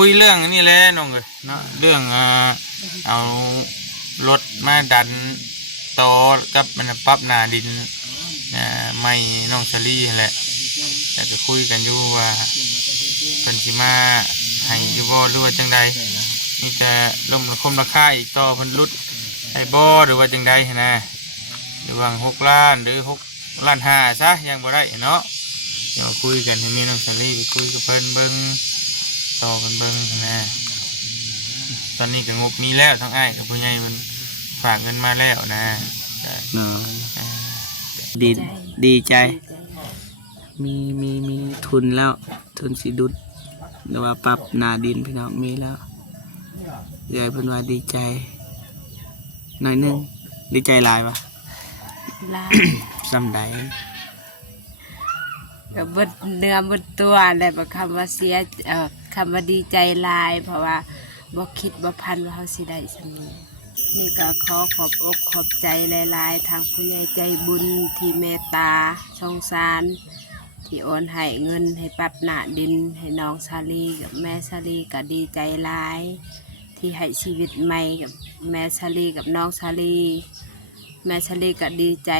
คุยเรื่องนี่แหละน้องเอ้ยเนาะเรื่องเอารถมาดันต่อกับมันปรับหน้าดินไม่น้องชลีแหละแต่จะคุยกันอยู่ว่าเพิ่นสิมาให้อยู่บ่หรือว่าจังใดนี่จะลงราคาอีกต่อเพิ่นลดให้บ่หรือว่าจังใดนะหรือว่า6 ล้านหรือ6.5 ล้านซะยังบ่ได้เนาะเดี๋ยวคุยกันให้มีน้องชลีไปคุยกับเพิ่นเบิ่งต่อเพิ่นเบิ่งนะตอนนี้ก็งบมีแล้วทั้งอ้ายกับผู้ใหญ่มันฝากเงินมาแล้วนะดีดีใจมีทุนแล้วทุนสิดุดหรือว่าปรับหน้าดินพี่น้องมีแล้วยายเพิ่นว่าดีใจหน่อยนึงดีใจหลายปะลาย สำใดก็เบิดเนื้อเบิดตัวได้บ่คำว่าเสียคำว่าดีใจลายเพราะว่าบ่คิดบ่พันว่าเฮาสิได้ซั่นนี้นี่ก็ขอขอบอกขอบใจหลายๆทางผู้ใหญ่ใจบุญที่เมตตาสงสารที่โอนให้เงินให้ปรับหน้าดินให้น้องชาลีกับแม่ชาลีก็ดีใจหลายที่ให้ชีวิตใหม่กับแม่ชาลีกับน้องชาลีแม่ชาลีก็ดีใจ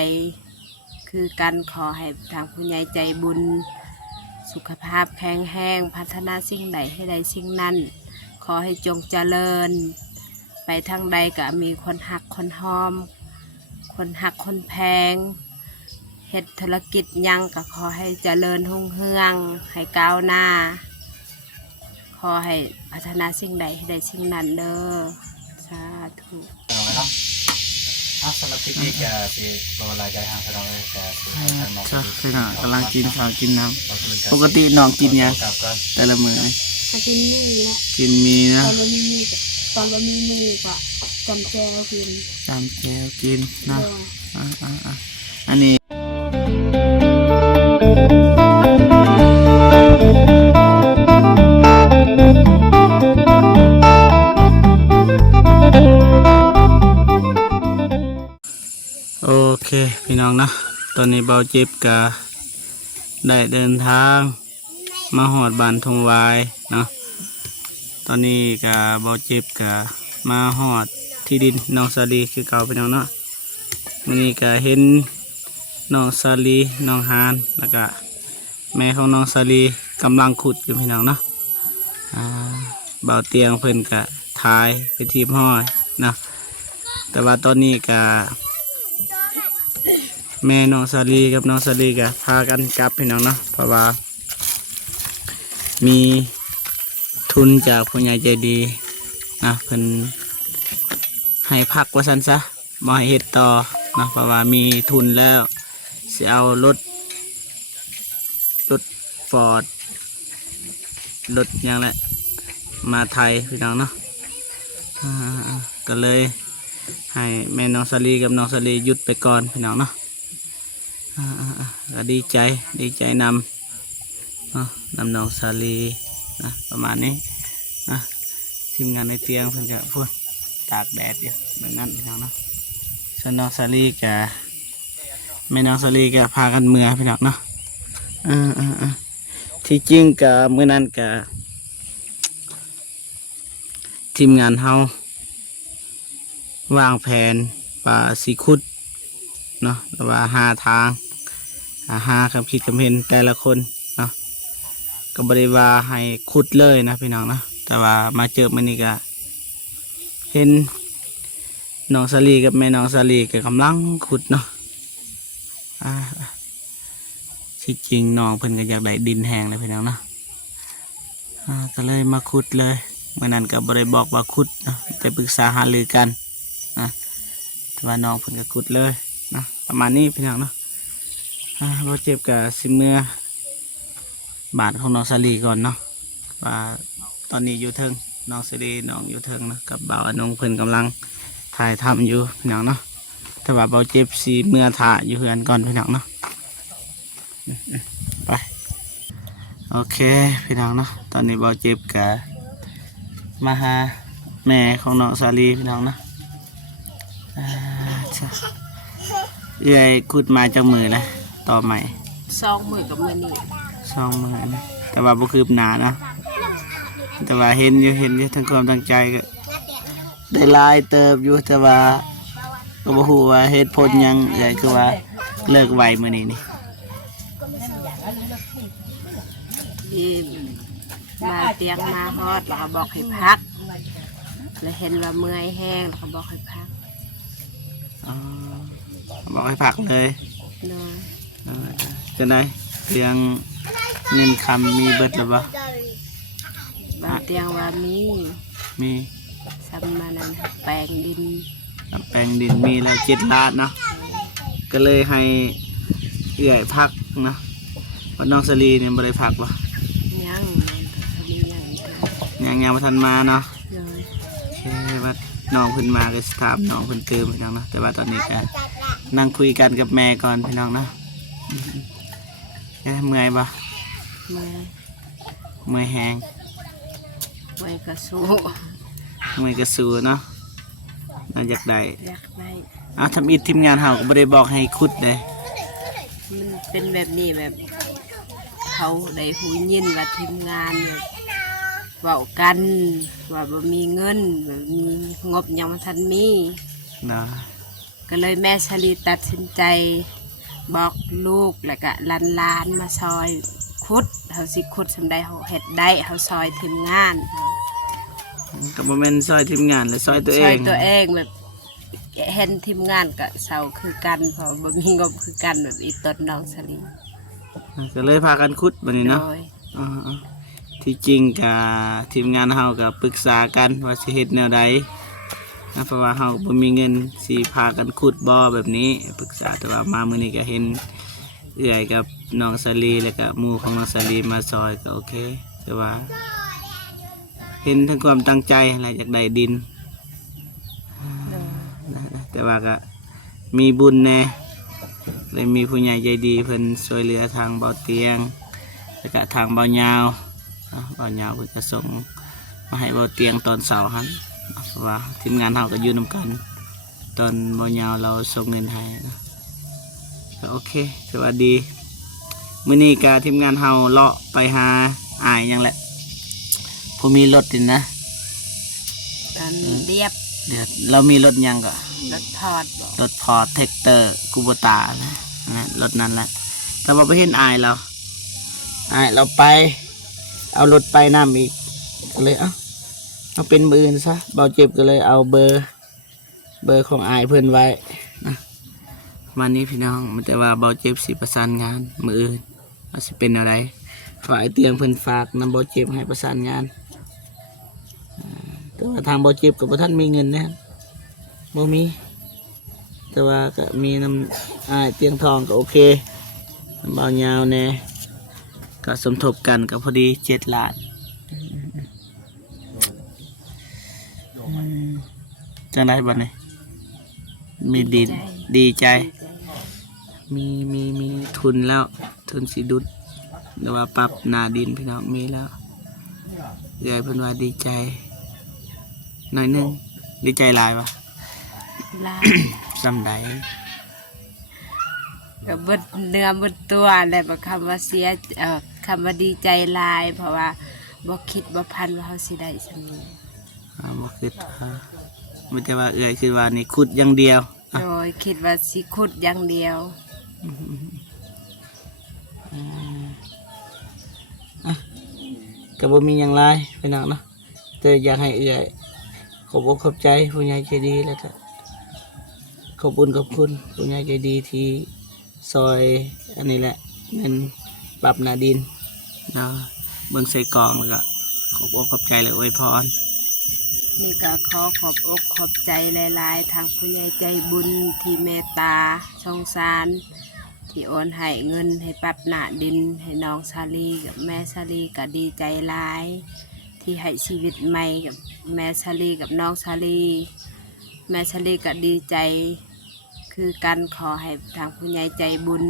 คือกันขอให้ทางผู้ใหญ่ใจบุญสุขภาพแข็งแรงพัฒนาสิ่งใดให้ได้สิ่งนั้นขอให้จงเจริญไปทางใดก็มีคนหักคนหอมคนหักคนแพงเฮ็ดธุรกิจยังก็ขอให้เจริญรุ่งเรืองให้ก้าวหน้าขอให้พัฒนาสิ่งใดให้ได้สิ่งนั้นเด้อสาธุสำหรับคลิปนี้จะรอรายใจหางเราจะให้ทางน้อง จ้ะพี่น้องกำลังกินข้าวกินน้ำปกติน้องกินยังแต่ละมื้อกินมีแหละกินมีนะตอนเรามีมือก็จำแจวกินจำแจวกินนะอันนี้โอเคพี่น้องนะตอนนี้เบาเจ็บกะได้เดินทางมาหอดบ้านทงวายเนาะตอนนี้กะเบาเจ็บกะมาหอดที่ดินน้องซาลีคือเก่าพี่น้องเนาะวันนี้กะเห็นน้องซาลีน้องฮานแล้วก็แม่ของน้องซาลีกำลังขุดอยู่พี่น้องเนาะเบาเตียงเพิ่นกะท้ายไปทีมห้อยนะแต่ว่าตอนนี้กะแม่น้องซาลีกับน้องซาลีก็พากันกลับพี่น้องเนาะเพราะว่ามีทุนจากผู้ใหญ่ใจดีนะเพิ่นให้พักว่าซั่นซะบ่ให้เฮ็ดต่อนะเพราะว่ามีทุนแล้วสิเอารถฟอร์ดรถอย่างละมาไทยพี่น้องเนาะก็เลยให้แม่น้องซาลีกับน้องซาลีหยุดไปก่อนพี่น้องเนาะก็ดีใจนำน้องซาลีนะประมาณนี้นะทีมงานในเตียงเพื่อนจะพูดตากแดดอยู่แบบนั้นพี่น้องเนาะส่วนน้องซาลีกับแม่น้องซาลีกับพากันเมื่อพี่น้องเนาะที่จริงกับเมื่อนั้นกับทีมงานเฮาวางแผนป่าสีคุดเนาะหรือว่าหาทางหาคำคิดคำเห็นแต่ละคนเนาะก็บริวาให้ขุดเลยนะพี่น้องนะแต่ว่ามาเจอมันนี่ก็เห็นน้องสาลีกับแม่น้องสาลีก็กำลังขุดเนาะที่จริงน้องเพิ่นก็อยากได้ดินแห้งเลยพี่น้องนะก็เลยมาขุดเลยเมื่อนั้นก็บริบอกว่าขุดนะไปปรึกษาหารือกันนะแต่ว่าน้องเพิ่นก็ขุดเลยนะประมาณนี้พี่น้องเนาะเราเจ็บกับซิเมื่อบาดของน้องซาลีก่อนเนาะว่าตอนนี้อยู่เทิงน้องซาลีน้องอยู่เทิงนะกับบ่าวอนงเพิ่นกำลังถ่ายทำอยู่พี่น้องเนาะแต่ว่าเราเจ็บซีเมื่อถ่ายอยู่เฮือนก่อนพี่น้องเนาะไปโอเคพี่น้องเนาะตอนนี้เราเจ็บกับมาหาแม่ของน้องซาลีพี่น้องเนาะเอื้อยขุดมาจากมือเลยต่อใหม่2 มือกับมือนี่2 มือแต่ว่าบุคืบหนานะ แต่ว่าเห็นอยู่ทั้งความตั้งใจก็ได้หลายเติบอยู่แต่ว่าก็บ่ฮู้ว่าเหตุผลหยังเลยคือว่าเลิกไวมื้อนี้นี่ ที่มาเตียงมาฮอดแล้วก็บอกให้พักแล้วเห็นว่าเมื่อยแห้งแล้วก็บอกให้พัก อ๋อบอกให้พักเลย เนาะ จะได้เรื่องเงินคำมีเบิดหรือเปล่า บางเตียงว่ามี มี ซ้ำมานั้นแปลงดิน แปลงดินมีแล้ว7 ล้านเนาะก็เลยให้เอื่อยพักเนาะว่าน้องสลีเนี่ยบ่ได้พักวะ ยังมันก็มีอย่างเดียว ยังบ่ทันมาเนาะ เนาะ โอเคว่าน้องเพิ่นมาก็สิถามน้องเพิ่นเติมพี่น้องเนาะแต่ว่าตอนนี้ก็นั่งคุยกันกับแม่ก่อนพี่น้องเนาะเมื่อยปะ เมื่อย เมื่อยแหง เมื่อยก็สู้ เมื่อยกระสูเนาะน่าอยากได้ อยากได้ ทำอิฐทีมงานเฮาก็บ่ได้บอกให้ขุดเด้ มันเป็นแบบนี้แบบ เขาได้หูยินว่าทีมงานเนี่ยเว้ากันว่าบ่มีเงินแบบมีงบยังบ่ทันมี เนาะ ก็เลยแม่ชลีตัดสินใจบอกลูกแล้วก็หลานๆมาซอยขุดเขาสิขุดสำใดเขาเฮ็ดได้เขาซอยทีมงาน ก็บ่แม่นซอยทีมงานเลยซอยตัวเอ ซอย ง ตัวเองแบบเห็นทีมงานกับเสาคือกันเพราะบ่มีงบคือกันแบบอีต้นน้องสลี ก็เลยพากันขุดบัดนี้ โด เนาะ ย อ่าที่จริงกับทีมงานเฮาก็ปรึกษากันว่าสิเฮ็ดแนวใดนะเพราะว่าเฮาบ่มีเงินสิพากันขุดบ่อแบบนี้ปรึกษาแต่ว่ามามื้อนี้ก็เห็นเอื้อยกับน้องสลีแล้วก็หมู่ของน้องสลีมาซอยก็โอเคแต่ว่า เห็นทั้งความตั้งใจอะไรอยากได้ดิน โดย แต่ว่าก็มีบุญแน่เลยมีผู้ใหญ่ใจดีเพิ่นช่วยเหลือทางเบาเตียงแล้วก็ทางเบายาวเบายาวเพิ่นก็ส่งมาให้เบาเตียงตอนเสาร์ฮันเพราะว่าทีมงานเราก็อยู่นำกัน ตอนเบายาวเราส่งเงินให้นะก็โอเคสวัสดีมื้อนี้ก็ทีมงานเราเลาะไปหาอ้ายหยังแหละผู้มีรถดินนะ ตอนเรียบ เดี๋ยวเรามีรถหยังก็ รถทอดบอก รถพอร์ตเทคเตอร์คูโบตานะรถนั้นแหละแต่ว่าไปเห็นอายเราไป เอารถไปน้ำอีกก็เลยเอาเป็นมืออื่นซะเบาเจ็บก็เลยเอาเบอร์ของอายเพื่อนไว้นะวันนี้พี่น้องมันแต่ว่าเบาเจ็บสิประสานงานมืออื่นว่าสิเป็นอะไรฝ่ายเตียงเพื่อนฝากนำเบาเจ็บให้ประสานงานแต่ว่าทางเบาเจ็บกับท่านมีเงินนะบ่มี แต่ว่าก็มีน้ำเตียงทองก็โอเคน้ำเบายาวแน่ก็สมทบกันก็พอดี7 ล้านจังไรบ้านี้มีดินดีใจ มีทุนแล้วทุนสีดุดหรือว่าปรับหนาดินพี่น้องมีแล้วยายเพิ่นว่าดีใจหน่อยหนึงดีใจหลายปะ ลา สำใด ก็เบิดเนื้อเบิดตัวแล้วบ่คำว่าเสียคำว่าดีใจหลาย เพราะว่าบ่คิดบ่พันว่าเขาสิได้สำนี้ บ่คิดไม่แต่ว่าเอื้อยคือว่านี่ขุดอย่างเดียว โดยคิดว่าสิขุดอย่างเดียว ก็บ่มีหยังหลายพี่น้องเนาะแต่อยากให้เอื้อยขอบอกขอบใจผู้ใหญ่ใจดีแล้วก็ขอบคุณผู้ใหญ่ใจดีที่ซอยอันนี้แหละเงินปรับหน้าดินเนาะเบิ่งใส่กล่องแล้วก็ขอบอกขอบใจและอวยพร นี่ก็ขอขอบอกขอบใจหลายๆทางผู้ใหญ่ใจบุญที่เมตตาสงสารที่โอนให้เงินให้ปรับหน้าดินให้น้องชาลีกับแม่ชาลีก็ดีใจหลาย ที่ให้ชีวิตใหม่กับแม่ชาลีกับน้องชาลีแม่ชาลีก็ดีใจ คือกันขอให้ทางผู้ใหญ่ใจบุญ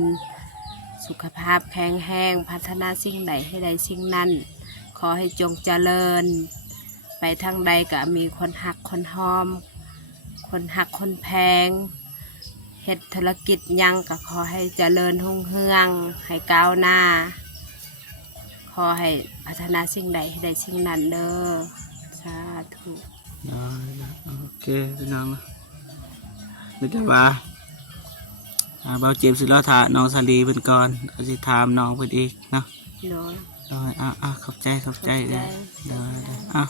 สุขภาพแข็งแรงพัฒนาสิ่งใดให้ใดสิ่งนั้น ขอให้จงเจริญ ไปทางใดก็มีคนหักคนหอม คนหักคนแพงเฮ็ดธุรกิจหยังก็ขอให้เจริญรุ่งเรืองให้ก้าวหน้า ขอ อให้พัฒนาสิ่งใดให้ได้สิ่งนั้นเด้อสาธุ โอเคพี่น้องนะไม่ได้ว่าเบาเจ็บสิแล้วถาน้องสลีเพิ่นก่อนก็สิถามน้องเพิ่นอีกเนาะ โดย ขอบใจเลย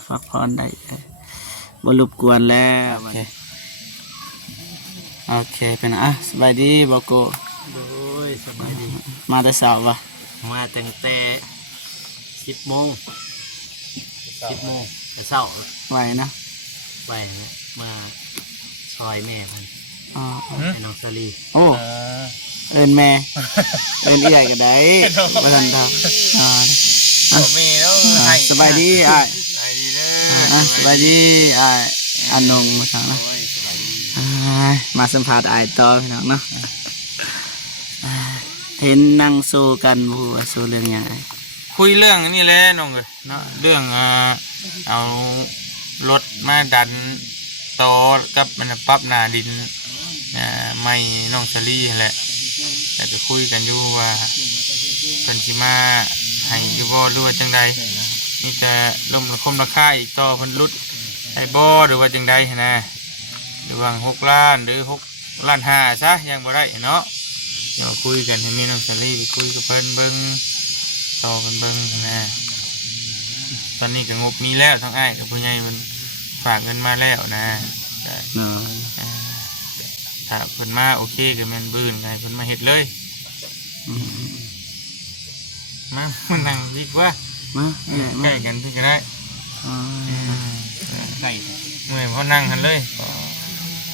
ฝากพรได้บ่รบกวนแล้วโอเคเป็นสบายดีบ่โก โดยสบายดี มาแต่เช้าบ่ มาตั้งแต่10 โมงแต่เช้า ไหวนะ ไปนะมาซอยแม่มัน อ๋อ ให้น้องสลี โอ้เอิ้นแม่เอิ้นเอื้อยก็ได้บ่ทันทำ มีแล้วให้ สบายดีอ้าย ไปดีเด้อ สบายดีอ้ายอานงมาสั่งนะมาสัมภาษณ์อ้ายต่อพี่น้องเนาะเห็นนั่งสู้กันบ่ว่าสู้เรื่องหยังไง คุยเรื่องนี่แหละน้องเอ้ยเนาะเรื่องเอารถมาดันต่อกับมันปรับหน้าดินไม่น้องสลีนั่นแหละแต่ก็คุยกันอยู่ว่าเพิ่นสิมาให้อยู่บ่หรือว่าจังใดนี่จะลมคมราคาอีกต่อเพิ่นลดให้บ่หรือว่าจังใดหั้นนะหรือว่า6 ล้านหรือ6.5 ล้านซะยังบ่ได้เนาะเดี๋ยวคุยกันให้มีน้องสลีไปคุยกับเพิ่นเบิ่งต่อเพิ่นเบิ่งหั้นนะตอนนี้ก็งบมีแล้วทั้งอ้ายกับผู้ใหญ่เพิ่นฝากเงินมาแล้วนะก็ เนาะ ถ้าเพิ่นมาโอเคก็แม่นบื้นไงเพิ่นมาเฮ็ดเลย อืม มานั่งดีกว่า มาเนี่ย ใกล้กันพี่ก็ได้ อ๋อ ไก่ เมื่อยเพราะนั่งกันเลย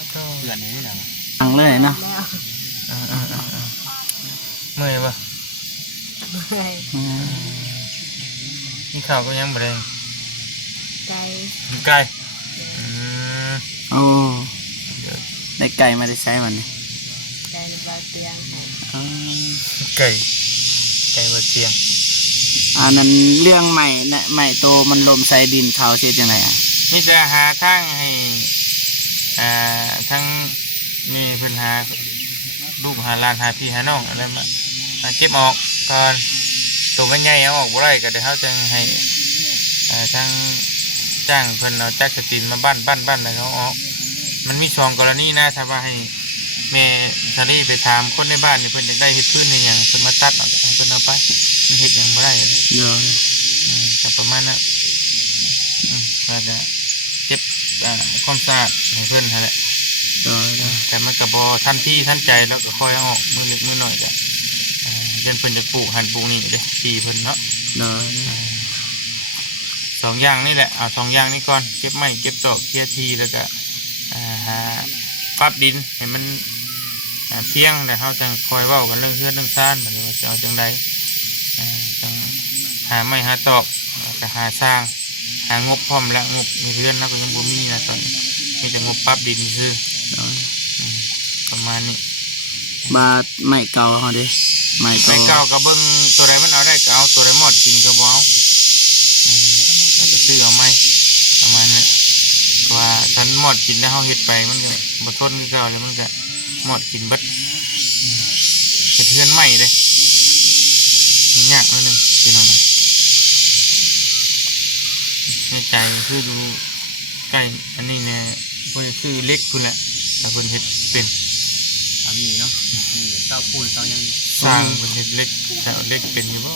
เพื่อนนี่นะ ตั้งเลยเนาะ เมื่อยปะ อืม นี่ข้าวก็ยังบ่ได้ ใจ กินไก่อืม โอ้ได้ไก่มาได้ใช้วันนี้ ใจเบาเตียงให้ อ๋อ ไก่บ่เตียง อันนั้นเรื่องใหม่นะใหม่โตมันลมใส่ดินเขาเสียจังไงอ่ะ นี่จะหาทางให้ทั้งนี่เพิ่นหาลูกหาหลานหาพี่หาน้องอะไรมาเก็บออกก่อนตัวมันใหญ่เอาออกบ่ได้ก็เดี๋ยวเฮาจะให้ทั้งจ้างเพิ่นเอาจักรสตินมาบ้านแล้วเขาออกมันมี2 กรณีนะถ้าว่าให้แม่ทะเลไปถามคนในบ้านนี่เพิ่นอยากได้เฮ็ดพื้นให้หยังเพิ่นมาตัดเอาให้เพิ่นเอาไปมันเฮ็ดหยังบ่ได้ เดี๋ยว ก็ประมาณนั้นก็จะเก็บความสะอาดให้เพิ่นนั่นแหละ เดี๋ยว แต่มันก็บ่ทันที่ทันใจแล้วก็ค่อยเอาออกมือเล็กมือน้อยก็เพิ่นจะปลูกหันปลูกนี่เด้ปีเพิ่นเนาะ เดี๋ยว 2 อย่างนี่แหละเอา2 อย่างนี้ก่อนเก็บไม้เก็บตอกเคลียร์ทีแล้วก็หาปรับดินให้มันเพียงแต่เขาจะคอยเว้ากันเรื่องเฮือนเรื่องซ่านแบบนี้ว่าจะเอาจังใดจังหาไม้หาตอกก็หาสร้างหางบพร้อมแล้วงบมีเรือนแล้วก็ยังบ่มีนะตอนนี้มีแต่งบปรับดินซื้อประมาณนี้ บาทใหม่เก่าเขาดิใหม่โต ไม้เก่าก็เบิ่งตัวใดมันเอาได้ก็เอาตัวใดหมดกินก็บ่เอาแล้วก็ซื้อเอาไม้ประมาณนี้ว่าทันหมดกินแล้วเขาเฮ็ดไปมันก็บ่ทนคือเก่าแล้วมันก็หมดกินเบิดเฮ็ดเฮือนใหม่เลยยากนิดนึงพี่น้องในใจคือดูใกล้อันนี้เนี่ยเพิ่นคือเล็กพุ่นแหละแต่เพิ่นเฮ็ดเป็น สามีเนาะนี่เจ้าพูดเจ้ายัง สร้างเพิ่นเฮ็ดเล็กแต่เล็กเป็นอยู่บ่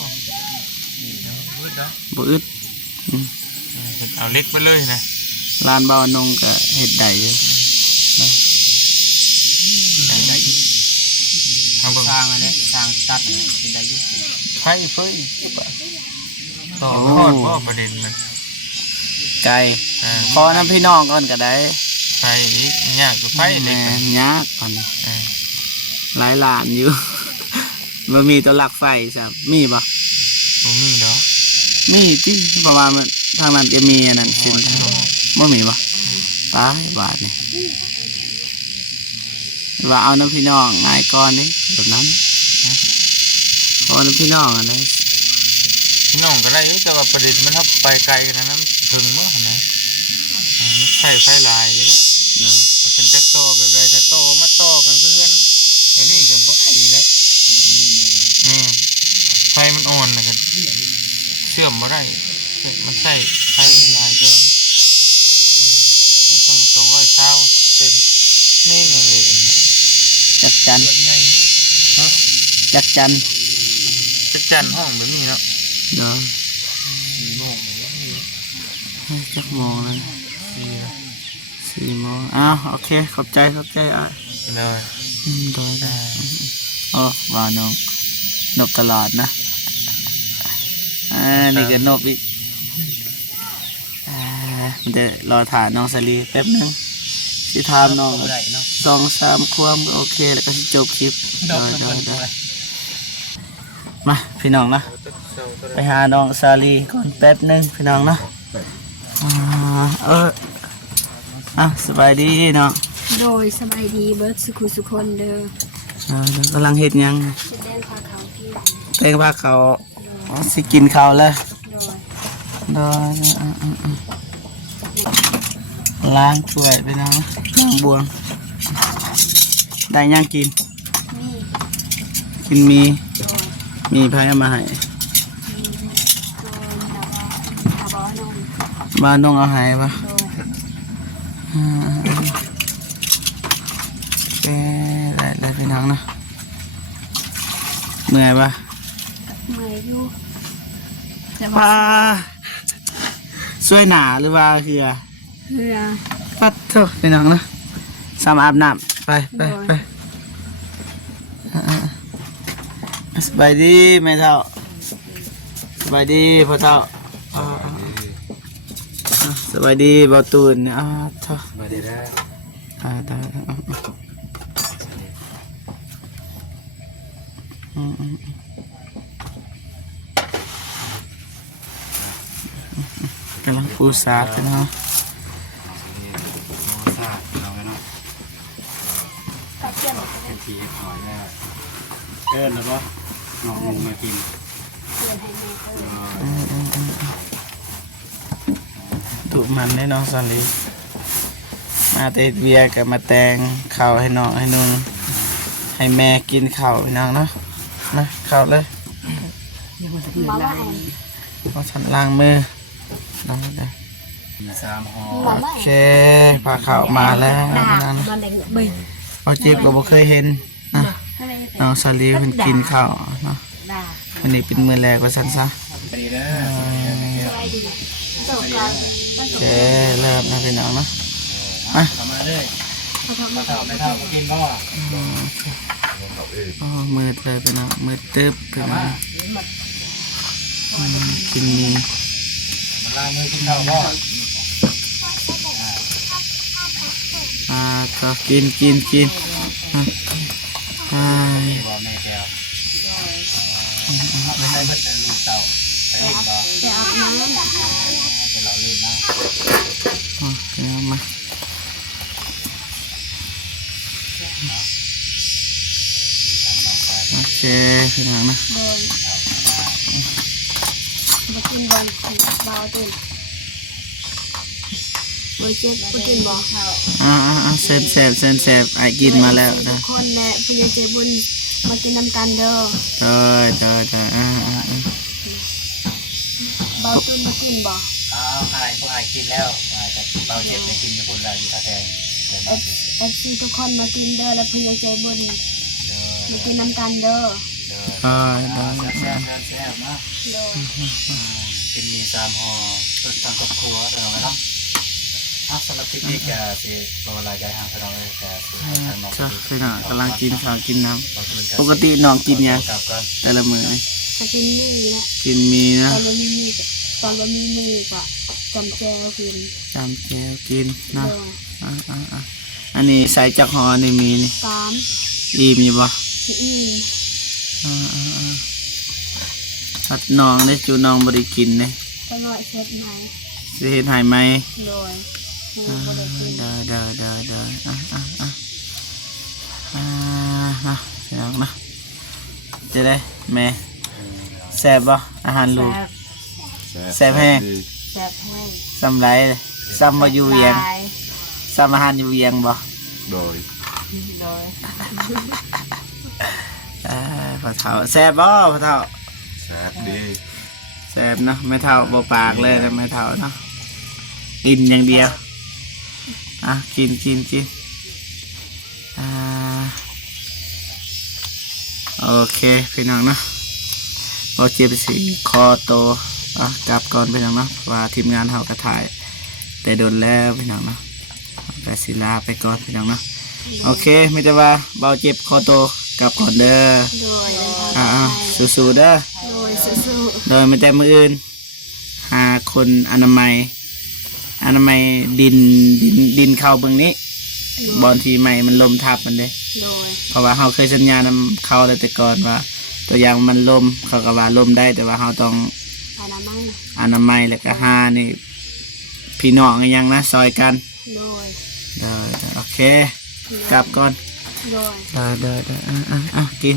พูดเนาะ บ่อึด เอาเล็กไปเลยนะ ลานบ่าวนงก็เฮ็ดได้อยู่ ได้ยุ่ เอาเบิ่ง สร้างอันนี้สร้างตัดเป็นได้ยุ่ ไฟเฟ้ยต่อทอดบ่ประเด็นมัน ไก่ อ่า ขอน้ำพี่น้องก่อนก็ได้ ไฟอีกยากกว่าไฟเล็ก แม่ นะ ยากก่อน อ่า หลายล้านอยู่ บ่มีตัวหลักไฟซับมีบ่ บ่มีดอก มีที่ประมาณมันทางนั้นจะมีอันนั้นเส้นทางบ่มีบ่ตายบาทนี่ว่าเอาน้ำพี่น้องง่ายก่อนนี่แบบนั้นเอาน้ำพี่น้องอันนี้ น้องก็ได้อยู่แต่ว่าประเด็นมันทับไปไกลกันนั้นถึงมั้งนะมันใช้ไฟลายอยู่แล้วมันเป็นจักโตแบบไรแต่โตมาโตกันคือกันอย่างนี้ก็บ่ได้เลยไฟมันอ่อนนะกันไฟ เชื่อมบ่ได้มันใส่หลายเกินต้อง200เช้าเต็มไม่เงี้ย จักจันจักจัน จักจันห้องแบบนี้เนาะ เดี๋ยว 4 โมง จักโมงเลย 4 โมงอ้าวโอเคขอบใจอ่ะ เลย ได้อ๋อว่านกตลอดนะนี่ก็นกอีกมันจะรอถ่ายน้องสลีแป๊บนึงสิถามน้อง2-3 ความก็โอเคแล้วก็สิจบคลิปได้มาพี่น้องนะไปหาน้องสาลีก่อนแป๊บนึงพี่น้องนะสบายดีเนาะ โดยสบายดีเบิร์ดสุคนเด้อก ำลังเฮ็ดหยัง แสดงพาเขาพี่ เพลงว่าเขาสิกินข้าวแล้ว โดย ล้างถ้วยไปนะล้างบวงได้หยังกิน นี่ กินมี โดย มีไผเอามาให้ โดยตาบอนม บ้านต้องเอาให้ปะ โดย แกได้พี่น้องนะเหนื่อยปะ เมื่อยอยู่แต่ ป ว่า ลาช่วยหนาหรือว่าเหือ เรือ ปัดเถอะพี่น้องนะสามอาบน้ำไปสบายดีแม่เท่าสบายดีพ่อเท่าสบายดีบ่าวตูนเท่า มาดีแล้ว ได้กำลังปูสาดกันเนาะ โมซาเราไว้เนาะเป็นทีหอยแม่เอิ้นแล้วปะน้องมุงมากิน ถูกมันได้น้องสันลีมาเตะเบียร์กับมาแตงข้าวให้น้องให้นุ่งให้แม่กินข้าวพี่น้องเนาะมาข้าวเลย มาว่า พอฉันล้างมือน้องได้ มี3ห่อ โอเคพาข้าวมาแล้วนะ มันแดงบึ้ง เอาเจ็บก็บ่เคยเห็นนะน้องสันลีเพิ่นกินข้าวเนาะ ด่า วันนี้เป็นมื้อแรกว่าซั่นซะ ดีแล้ว ตกกัน โอเคเริ่มนะพี่น้องเนาะมา ทำมาเลยมาเท่าไม่เท่าก็กินบ่ มืดเลยพี่น้องมืดตึ๊บพี่น้องกินมี มาล้างมือกินข้าวบ่ ก็กินอ่า นี่บ่แม่แก้วไม่ใช่เพิ่นจะลูกเต่าใช่บ่ ไปอาบน้ำ เป็นเราลืมนะ โอเคมาโอเคพี่น้องนะ โดยมากินบอลเบาตื่นเบอร์เจ็ดกูกินบ่ เซฟไอ้กินมาแล้ว ทุ เด้อก คนและผู้ใหญ่ใจบุญมากินน้ำกันเด้อ เด้อเบาตื่นมากินบ่ อายพวกอายกินแล้วแต่เบาเจ็บไปกินญี่ปุ่นแล้วอยู่ท่าแดงเลย FC ทุกคนมากินเด้อและผู้ใหญ่ใจบุญมากินน้ำกันเด้อ เด้อ แซ่บนะ โดย กินมี3ห่อเปิดทางครอบครัวแต่เราไม่ต้องสำหรับคลิปนี้ก็สิตัวรายใจห่างเราเลยแต่ทางน้อง จ้ะพี่น้องกำลังกินข้าวกินน้ำ ป ปกติน้องกินยัง กลับกัน แต่ละมื้อนี่ จะกินนี่นะ กินมีนะ ตอนเรามีมือก็จำแจวกิน จำแจวกิน โด นะ ย อันนี้ใส่จักหอนี่มีนี่ ตาม อิ่มอยู่บ่ ที่อี พัดน้องได้จูน้องบ่ได้กินเด้ ตลอดเช็ดไหน สิเฮ็ดให้ไหม โดยให้บ่ได้กิน เด้อพี่น้องนะจะได้แม่แซ่บบ่อาหารลูกแซ่บแห้ง แซ่บแห้ง ซ้ำไรซ้ำบ่อยู่เวียง ลาย ซ้ำอาหารอยู่เวียงบ่ โดย พ่อเฒ่าแซ่บบ่พ่อเฒ่า แซ่บดี แ แสบเนาะไม่เท่าบ่ปากเลยแต่ไม่เท่าเนาะกินอย่างเดียวอ่ะกินอ่าโอเคพี่น้องเนาะพอเจ็บสีคอโตอ่ะกลับก่อนพี่น้องเนาะว่าทีมงานเฮากระถ่ายแต่โดนแล้วพี่น้องเนาะแต่ศิลาไปก่อนพี่น้องเนาะโอเคไม่แต่ว่าเบาเจ็บคอโตกลับก่อนเด้อ โดย สู้ๆเด้อ โดยสู้ โดยไม่แต่มืออื่นหาคนอนามัยดินเข้าเบื้องนี้บอลทีใหม่มันลมทับมันเด้ โดย เพราะว่าเขาเคยสัญญานำเขาแต่ก่อนว่า ตัวอย่างมันลมเขาก็ว่าลมได้แต่ว่าเขาต้อง อนามัย อนามัยแล้วก็หานี่พี่น้องกันยังนะซอยกัน โดย เด้อโอเคกลับก่อน โดย เด้อกิน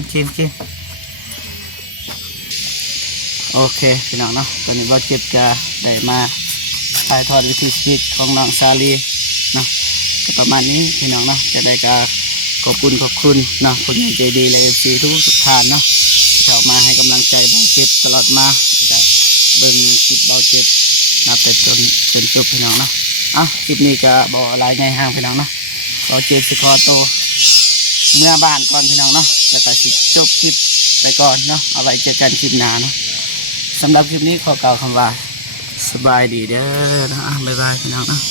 โอเคพี่น้องเนาะตอนนี้ว่าเจ็บจะได้มาถ่ายทอดวิถีชีวิตของน้องซาลีเนาะก็ประมาณนี้พี่น้องเนาะจะได้ก็ขอบคุณเนาะคนใจดีและFCทุกท่านเนาะที่เข้ามาให้กำลังใจเบาเจ็บตลอดมาจะเบิ่งคลิปเบาเจ็บนับแต่จนจบพี่น้องเนาะคลิปนี้ก็บอกอะไรไงห่างพี่น้องเนาะเบาเจ็บสิคอโตเมื่อบ้านก่อนพี่น้องเนาะแล้วก็สิจบคลิปไปก่อนเนาะเอาไว้เจอกันคลิปหน้าเนาะสำหรับคลิปนี้ขอกล่าวคำว่าสบายดีเด้อนะบ๊ายบายพี่น้องเนาะ